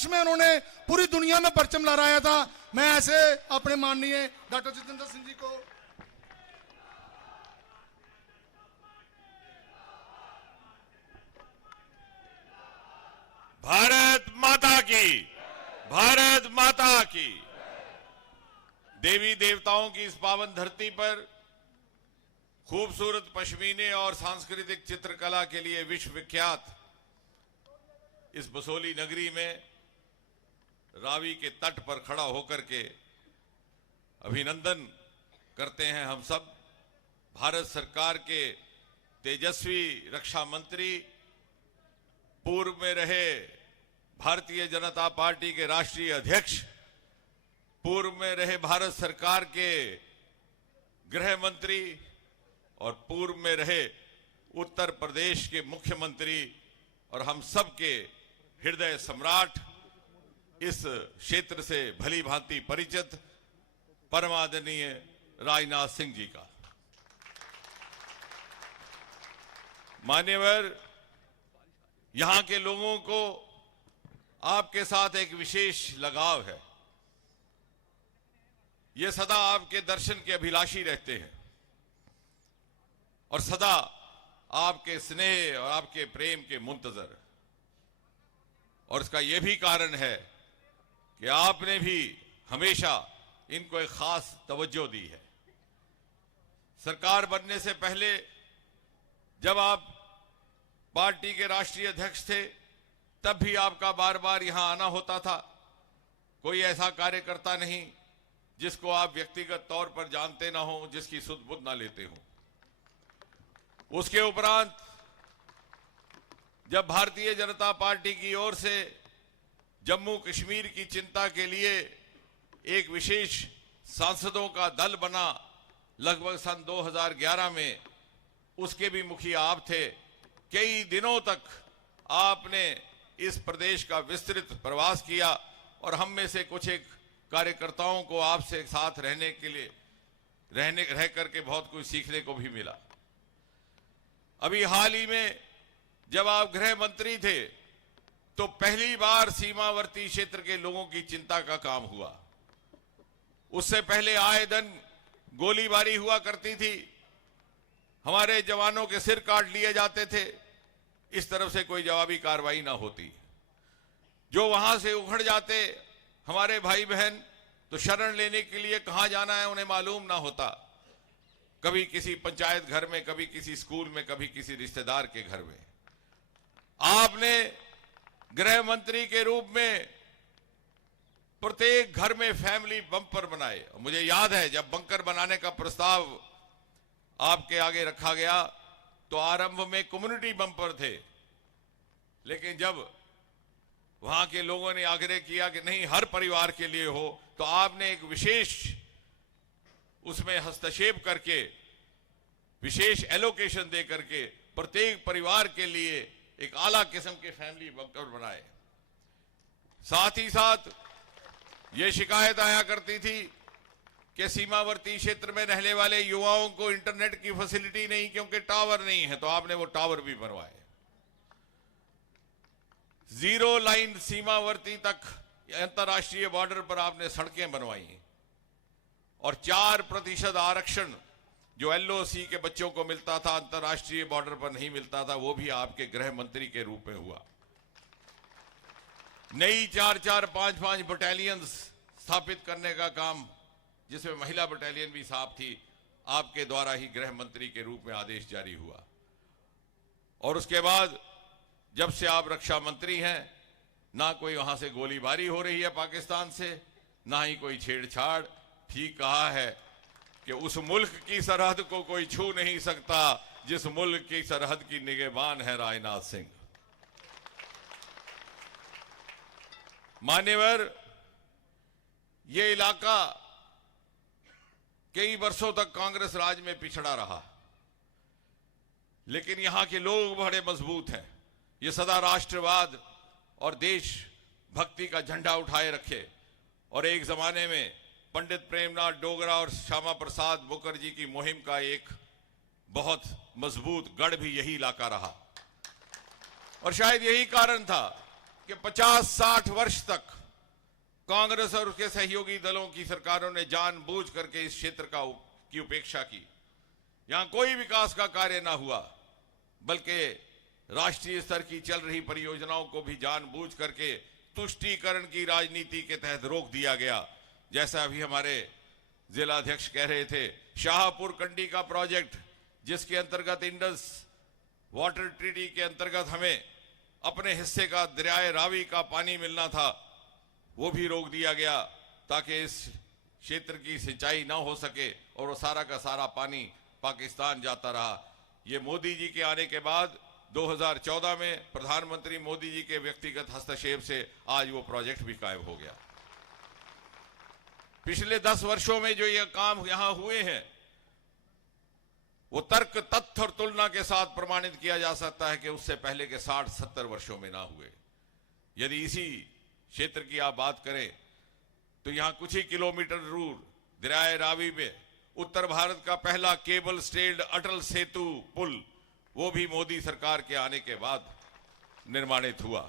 वर्ष में उन्होंने पूरी दुनिया में परचम लहराया था। मैं ऐसे अपने माननीय डॉक्टर जितेंद्र सिंह जी को भारत माता की, भारत माता की। देवी देवताओं की इस पावन धरती पर खूबसूरत पश्मीने और सांस्कृतिक चित्रकला के लिए विश्व विख्यात इस बसोली नगरी में रावी के तट पर खड़ा होकर के अभिनंदन करते हैं हम सब। भारत सरकार के तेजस्वी रक्षा मंत्री, पूर्व में रहे भारतीय जनता पार्टी के राष्ट्रीय अध्यक्ष, पूर्व में रहे भारत सरकार के गृह मंत्री और पूर्व में रहे उत्तर प्रदेश के मुख्यमंत्री और हम सब के हृदय सम्राट, इस क्षेत्र से भली भांति परिचित परमादरणीय राजनाथ सिंह जी का। मान्यवर, यहां के लोगों को आपके साथ एक विशेष लगाव है। ये सदा आपके दर्शन के अभिलाषी रहते हैं और सदा आपके स्नेह और आपके प्रेम के मुंतजर। और इसका यह भी कारण है कि आपने भी हमेशा इनको एक खास तवज्जो दी है। सरकार बनने से पहले जब आप पार्टी के राष्ट्रीय अध्यक्ष थे, तब भी आपका बार बार यहां आना होता था। कोई ऐसा कार्यकर्ता नहीं जिसको आप व्यक्तिगत तौर पर जानते ना हो, जिसकी सुध बुध ना लेते हो। उसके उपरांत जब भारतीय जनता पार्टी की ओर से जम्मू कश्मीर की चिंता के लिए एक विशेष सांसदों का दल बना, लगभग सन 2011 में, उसके भी मुखिया आप थे। कई दिनों तक आपने इस प्रदेश का विस्तृत प्रवास किया और हम में से कुछ एक कार्यकर्ताओं को आपसे साथ रहने के लिए रह करके बहुत कुछ सीखने को भी मिला। अभी हाल ही में जब आप गृह मंत्री थे तो पहली बार सीमावर्ती क्षेत्र के लोगों की चिंता का काम हुआ। उससे पहले आए दिन गोलीबारी हुआ करती थी, हमारे जवानों के सिर काट लिए जाते थे, इस तरफ से कोई जवाबी कार्रवाई ना होती। जो वहां से उखड़ जाते हमारे भाई बहन, तो शरण लेने के लिए कहां जाना है उन्हें मालूम ना होता। कभी किसी पंचायत घर में, कभी किसी स्कूल में, कभी किसी रिश्तेदार के घर में। आपने गृह मंत्री के रूप में प्रत्येक घर में फैमिली बंकर बनाए। मुझे याद है जब बंकर बनाने का प्रस्ताव आपके आगे रखा गया तो आरंभ में कम्युनिटी बंपर थे, लेकिन जब वहां के लोगों ने आग्रह किया कि नहीं, हर परिवार के लिए हो, तो आपने एक विशेष उसमें हस्तक्षेप करके विशेष एलोकेशन दे करके प्रत्येक परिवार के लिए एक आला किस्म के फैमिली बंकर बनाए। साथ ही साथ यह शिकायत आया करती थी कि सीमावर्ती क्षेत्र में रहने वाले युवाओं को इंटरनेट की फैसिलिटी नहीं, क्योंकि टावर नहीं है, तो आपने वो टावर भी बनवाए। जीरो लाइन सीमावर्ती तक अंतर्राष्ट्रीय बॉर्डर पर आपने सड़कें बनवाई और 4% आरक्षण जो एलओसी के बच्चों को मिलता था, अंतर्राष्ट्रीय बॉर्डर पर नहीं मिलता था, वो भी आपके गृह मंत्री के रूप में हुआ। नई 4-4, 5-5 बटालियंस स्थापित करने का काम, जिसमें महिला बटालियन भी साफ थी, आपके द्वारा ही गृह मंत्री के रूप में आदेश जारी हुआ। और उसके बाद जब से आप रक्षा मंत्री हैं, ना कोई वहां से गोलीबारी हो रही है पाकिस्तान से, ना ही कोई छेड़छाड़। ठीक कहा है कि उस मुल्क की सरहद को कोई छू नहीं सकता जिस मुल्क की सरहद की निगहबान है राजनाथ सिंह। मान्यवर, ये इलाका कई वर्षों तक कांग्रेस राज में पिछड़ा रहा, लेकिन यहां के लोग बड़े मजबूत हैं। ये सदा राष्ट्रवाद और देश भक्ति का झंडा उठाए रखे। और एक जमाने में पंडित प्रेमनाथ डोगरा और श्यामा प्रसाद मुखर्जी की मुहिम का एक बहुत मजबूत गढ़ भी यही इलाका रहा। और शायद यही कारण था कि 50-60 वर्ष तक कांग्रेस और उसके सहयोगी दलों की सरकारों ने जानबूझ करके इस क्षेत्र की उपेक्षा की। यहां कोई विकास का कार्य ना हुआ, बल्कि राष्ट्रीय स्तर की चल रही परियोजनाओं को भी जानबूझ करके तुष्टीकरण की राजनीति के तहत रोक दिया गया। जैसा अभी हमारे जिला अध्यक्ष कह रहे थे, शाहपुर कंडी का प्रोजेक्ट, जिसके अंतर्गत इंडस वाटर ट्रीटी के अंतर्गत हमें अपने हिस्से का दरियाए रावी का पानी मिलना था, वो भी रोक दिया गया ताकि इस क्षेत्र की सिंचाई ना हो सके और वो सारा का सारा पानी पाकिस्तान जाता रहा। ये मोदी जी के आने के बाद 2014 में प्रधानमंत्री मोदी जी के व्यक्तिगत हस्तक्षेप से आज वो प्रोजेक्ट भी कायम हो गया। पिछले 10 वर्षों में जो ये काम यहां हुए हैं, वो तर्क, तथ्य और तुलना के साथ प्रमाणित किया जा सकता है कि उससे पहले के 60-70 वर्षों में ना हुए। यदि इसी क्षेत्र की आप बात करें तो यहां कुछ ही किलोमीटर दूर दरियाए रावी में उत्तर भारत का पहला केबल स्टेल्ड अटल सेतु पुल, वो भी मोदी सरकार के आने के बाद निर्माणित हुआ।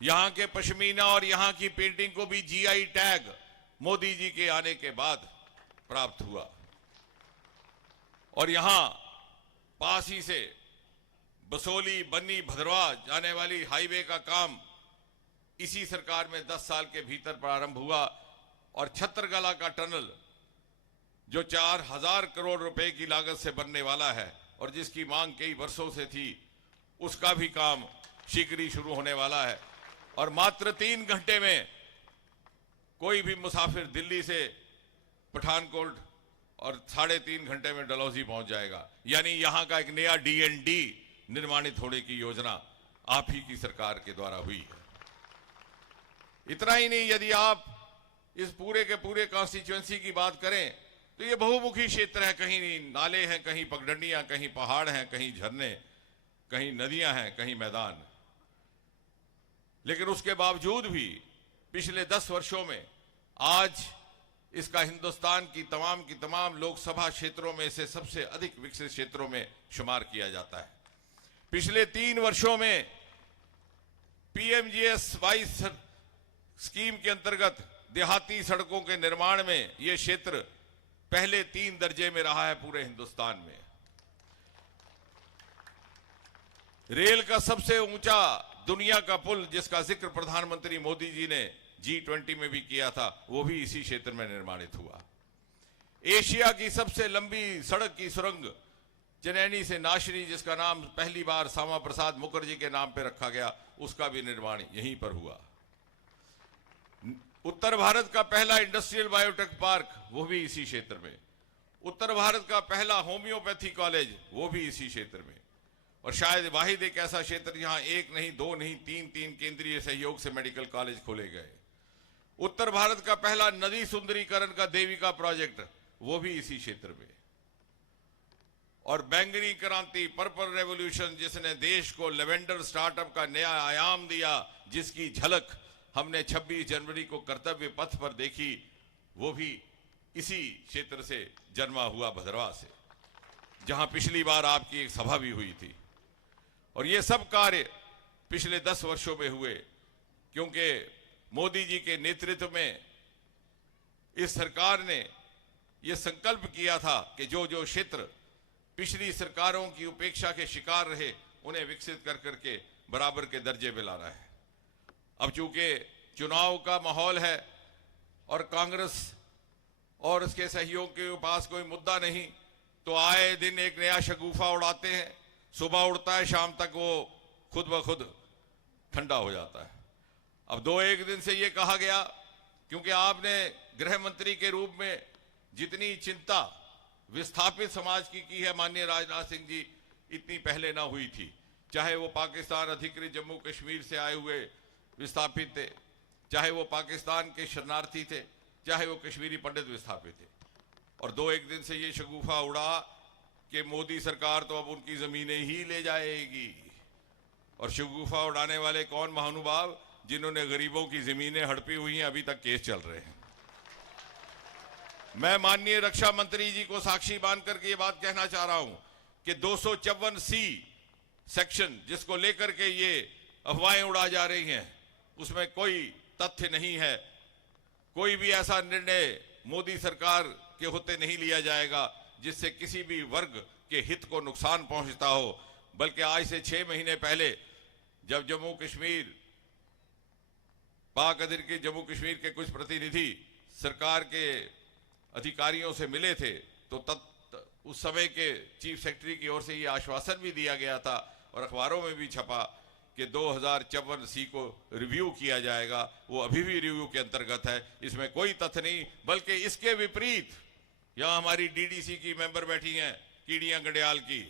यहां के पश्मीना और यहां की पेंटिंग को भी जीआई टैग मोदी जी के आने के बाद प्राप्त हुआ। और यहां पास ही से बसोली, बन्नी, भद्रवाह जाने वाली हाईवे का काम इसी सरकार में 10 साल के भीतर प्रारंभ हुआ और छत्तरगला का टनल जो 4000 करोड़ रुपए की लागत से बनने वाला है और जिसकी मांग कई वर्षों से थी, उसका भी काम शीघ्र ही शुरू होने वाला है। और मात्र 3 घंटे में कोई भी मुसाफिर दिल्ली से पठानकोट और 3.5 घंटे में डलहौजी पहुंच जाएगा। यानी यहां का एक नया डीएनडी निर्माणित होने की योजना आप ही की सरकार के द्वारा हुई है। इतना ही नहीं, यदि आप इस पूरे के पूरे कॉन्स्टिट्यूएंसी की बात करें तो ये बहुमुखी क्षेत्र है। कहीं नाले हैं, कहीं पगडंडियां, कहीं पहाड़ हैं, कहीं झरने, कहीं नदियां हैं, कहीं मैदान। लेकिन उसके बावजूद भी पिछले 10 वर्षों में आज इसका हिंदुस्तान की तमाम लोकसभा क्षेत्रों में से सबसे अधिक विकसित क्षेत्रों में शुमार किया जाता है। पिछले 3 वर्षों में पीएमजीएसवाई स्कीम के अंतर्गत देहाती सड़कों के निर्माण में यह क्षेत्र पहले 3 दर्जे में रहा है पूरे हिंदुस्तान में। रेल का सबसे ऊंचा दुनिया का पुल, जिसका जिक्र प्रधानमंत्री मोदी जी ने G20 में भी किया था, वो भी इसी क्षेत्र में निर्माणित हुआ। एशिया की सबसे लंबी सड़क की सुरंग चनैनी से नाशरी, जिसका नाम पहली बार श्यामा प्रसाद मुखर्जी के नाम पर रखा गया, उसका भी निर्माण यहीं पर हुआ। उत्तर भारत का पहला इंडस्ट्रियल बायोटेक पार्क, वो भी इसी क्षेत्र में। उत्तर भारत का पहला होम्योपैथी कॉलेज, वो भी इसी क्षेत्र में। और शायद वाहिद एक ऐसा क्षेत्र जहां 1 नहीं, 2 नहीं, 3 केंद्रीय सहयोग से मेडिकल कॉलेज खोले गए। उत्तर भारत का पहला नदी सुंदरीकरण का देविका प्रोजेक्ट, वो भी इसी क्षेत्र में। और बैंगनी क्रांति, पर्पल रेवोल्यूशन, जिसने देश को लेवेंडर स्टार्टअप का नया आयाम दिया, जिसकी झलक हमने 26 जनवरी को कर्तव्य पथ पर देखी, वो भी इसी क्षेत्र से जन्मा हुआ, भद्रवाह से, जहां पिछली बार आपकी एक सभा भी हुई थी। और ये सब कार्य पिछले 10 वर्षों में हुए, क्योंकि मोदी जी के नेतृत्व में इस सरकार ने यह संकल्प किया था कि जो जो क्षेत्र पिछली सरकारों की उपेक्षा के शिकार रहे, उन्हें विकसित कर करके बराबर के दर्जे में लाना है। अब चूंकि चुनाव का माहौल है और कांग्रेस और उसके सहयोग के पास कोई मुद्दा नहीं, तो आए दिन एक नया शगुफा उड़ाते हैं। सुबह उड़ता है, शाम तक वो खुद ब खुद ठंडा हो जाता है। अब 2-1 दिन से ये कहा गया, क्योंकि आपने गृह मंत्री के रूप में जितनी चिंता विस्थापित समाज की है माननीय राजनाथ सिंह जी, इतनी पहले ना हुई थी। चाहे वो पाकिस्तान अधिकृत जम्मू कश्मीर से आए हुए विस्थापित थे, चाहे वो पाकिस्तान के शरणार्थी थे, चाहे वो कश्मीरी पंडित विस्थापित थे। और 2-1 दिन से ये शगुफा उड़ा कि मोदी सरकार तो अब उनकी जमीनें ही ले जाएगी। और शगुफा उड़ाने वाले कौन महानुभाव, जिन्होंने गरीबों की जमीनें हड़पी हुई हैं, अभी तक केस चल रहे हैं। मैं माननीय रक्षा मंत्री जी को साक्षी मान करके ये बात कहना चाह रहा हूं कि 254C सेक्शन, जिसको लेकर के ये अफवाहें उड़ा जा रही हैं, उसमें कोई तथ्य नहीं है। कोई भी ऐसा निर्णय मोदी सरकार के होते नहीं लिया जाएगा जिससे किसी भी वर्ग के हित को नुकसान पहुंचता हो। बल्कि आज से 6 महीने पहले जब जम्मू कश्मीर, पाक अधिकृत जम्मू कश्मीर के कुछ प्रतिनिधि सरकार के अधिकारियों से मिले थे, तो उस समय के चीफ सेक्रेटरी की ओर से ये आश्वासन भी दिया गया था और अखबारों में भी छपा कि 2054C को रिव्यू किया जाएगा। वो अभी भी रिव्यू के अंतर्गत है, इसमें कोई तथ्य नहीं। बल्कि इसके विपरीत यहां हमारी डीडीसी की मेंबर बैठी हैं, कीड़ियां गडियाल की,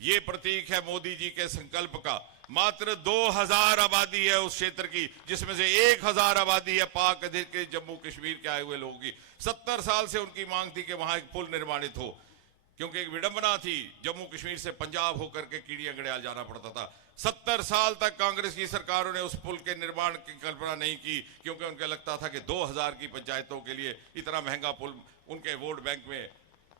ये प्रतीक है मोदी जी के संकल्प का। मात्र 2000 आबादी है उस क्षेत्र की, जिसमें से 1000 आबादी है पाक अधिकृत जम्मू कश्मीर के आए हुए लोगों की। 70 साल से उनकी मांग थी कि वहां एक पुल निर्माणित हो, क्योंकि एक विडंबना थी, जम्मू कश्मीर से पंजाब होकर के कीड़ियां गडियाल जाना पड़ता था। 70 साल तक कांग्रेस की सरकारों ने उस पुल के निर्माण की कल्पना नहीं की, क्योंकि उनको लगता था कि 2000 की पंचायतों के लिए इतना महंगा पुल उनके वोट बैंक में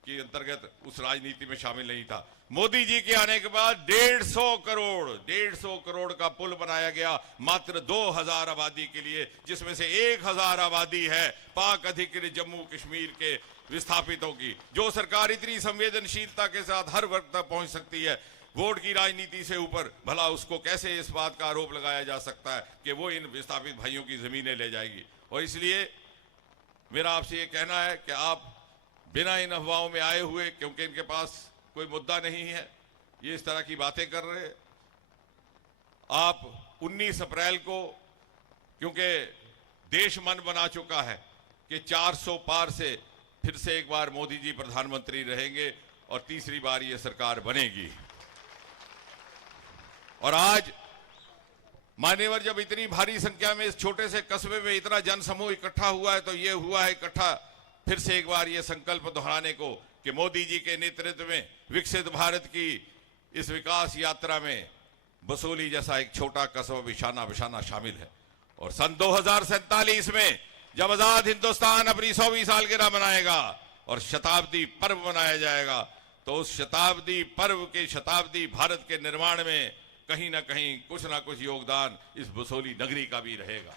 के अंतर्गत उस राजनीति में शामिल नहीं था। मोदी जी के आने के बाद 150 करोड़ का पुल बनाया गया मात्र 2000 आबादी के लिए, जिसमें से 1000 आबादी है पाक अधिकृत जम्मू कश्मीर के विस्थापितों की। जो सरकार इतनी संवेदनशीलता के साथ हर वर्ग तक पहुंच सकती है, वोट की राजनीति से ऊपर, भला उसको कैसे इस बात का आरोप लगाया जा सकता है कि वो इन विस्थापित भाइयों की जमीनें ले जाएगी। और इसलिए मेरा आपसे ये कहना है कि आप बिना इन अफवाहों में आए हुए, क्योंकि इनके पास कोई मुद्दा नहीं है, ये इस तरह की बातें कर रहे हैं। आप 19 अप्रैल को, क्योंकि देश मन बना चुका है कि 400 पार से फिर से एक बार मोदी जी प्रधानमंत्री रहेंगे और तीसरी बार ये सरकार बनेगी। और आज मान्यवर जब इतनी भारी संख्या में इस छोटे से कस्बे में इतना जनसमूह इकट्ठा हुआ है, तो ये हुआ है इकट्ठा फिर से एक बार ये संकल्प दोहराने को कि मोदी जी के नेतृत्व में विकसित भारत की इस विकास यात्रा में बसोली जैसा एक छोटा कस्बा बिशाना बिशाना शामिल है। और सन 2047 में जब आजाद हिंदुस्तान अपनी 100वीं सालगिरह मनाएगा और शताब्दी पर्व मनाया जाएगा, तो उस शताब्दी पर्व के शताब्दी भारत के निर्माण में कहीं ना कहीं कुछ ना कुछ योगदान इस बसोली नगरी का भी रहेगा।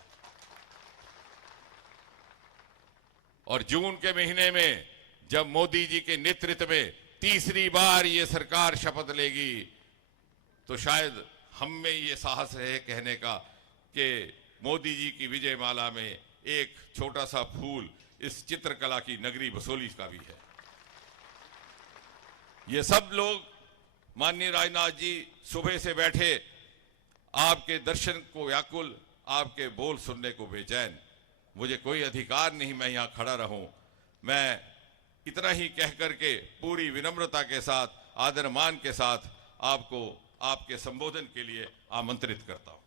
और जून के महीने में जब मोदी जी के नेतृत्व में तीसरी बार ये सरकार शपथ लेगी, तो शायद हम में ये साहस रहे कहने का कि मोदी जी की विजय माला में एक छोटा सा फूल इस चित्रकला की नगरी बसोली का भी है। ये सब लोग, माननीय राजनाथ जी सुबह से बैठे, आपके दर्शन को व्याकुल, आपके बोल सुनने को बेचैन। मुझे कोई अधिकार नहीं मैं यहां खड़ा रहूं। मैं इतना ही कह करके पूरी विनम्रता के साथ, आदर मान के साथ आपको आपके संबोधन के लिए आमंत्रित करता हूं।